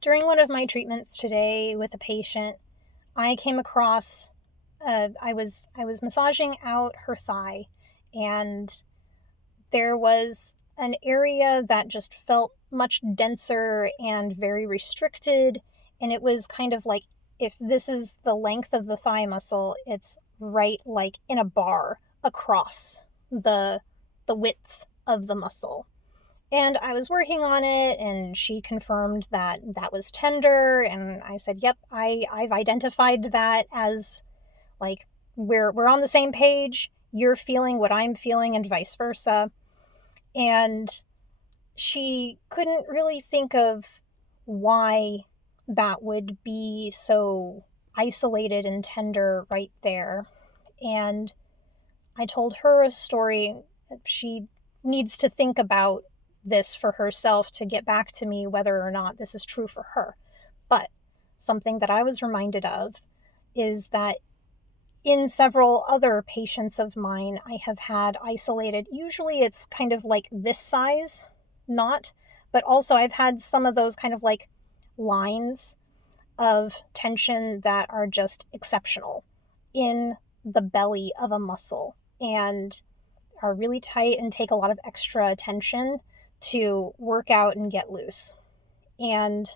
During one of my treatments today with a patient, I came across I was massaging out her thigh, and there was an area that just felt much denser and very restricted, and it was kind of like, if this is the length of the thigh muscle, it's right like in a bar across the the width of the muscle. And I was working on it, and she confirmed that that was tender, and I said, "Yep, I've identified that as, like, we're on the same page. You're feeling what I'm feeling and vice versa." And she couldn't really think of why that would be so isolated and tender right there. And I told her a story. She needs to think about this for herself to get back to me whether or not this is true for her. But something that I was reminded of is that in several other patients of mine, I have had isolated, usually it's kind of like this size knot, but also I've had some of those kind of like lines of tension that are just exceptional in the belly of a muscle and are really tight and take a lot of extra attention to work out and get loose. And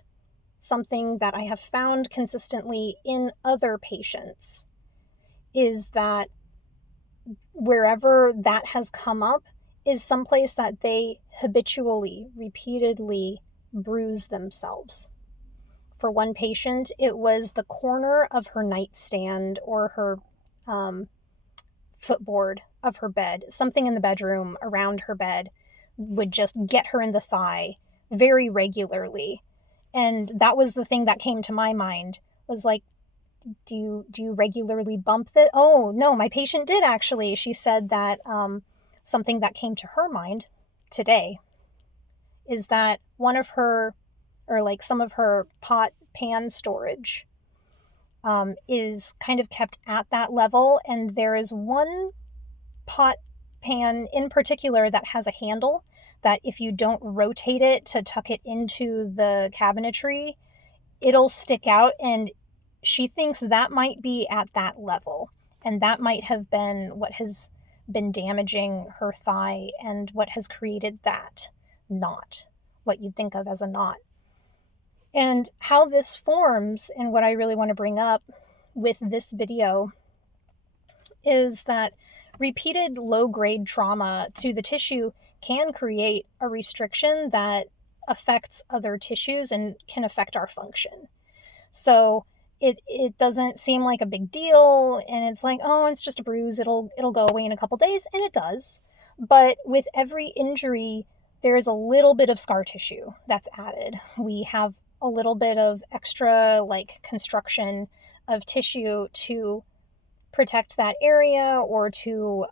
something that I have found consistently in other patients is that wherever that has come up is someplace that they habitually, repeatedly bruise themselves. For one patient, it was the corner of her nightstand or her um, footboard of her bed. Something in the bedroom around her bed would just get her in the thigh very regularly. And that was the thing that came to my mind, was like, do you regularly bump it? Oh, no, my patient did actually. She said that something that came to her mind today is that one of her, or like some of her pot pan storage is kind of kept at that level. And there is one pot pan in particular that has a handle that if you don't rotate it to tuck it into the cabinetry, it'll stick out. And she thinks that might be at that level. And that might have been what has been damaging her thigh and what has created that knot, what you'd think of as a knot. And how this forms, and what I really want to bring up with this video, is that repeated low-grade trauma to the tissue can create a restriction that affects other tissues and can affect our function. So it doesn't seem like a big deal, and it's like, oh, it's just a bruise, it'll go away in a couple days, and it does. But with every injury, there's a little bit of scar tissue that's added. We have a little bit of extra like construction of tissue to protect that area or to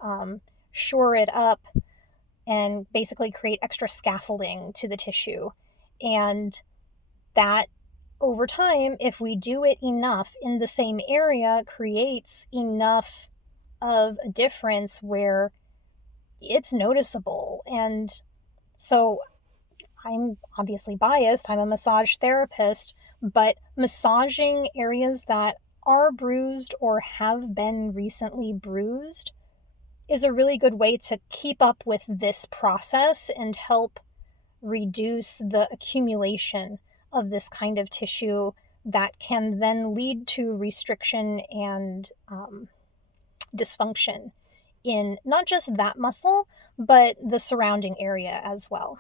shore it up and basically create extra scaffolding to the tissue. And that, over time, if we do it enough in the same area, creates enough of a difference where it's noticeable. And so I'm obviously biased, I'm a massage therapist, but massaging areas that are bruised or have been recently bruised is a really good way to keep up with this process and help reduce the accumulation of this kind of tissue that can then lead to restriction and dysfunction in not just that muscle, but the surrounding area as well.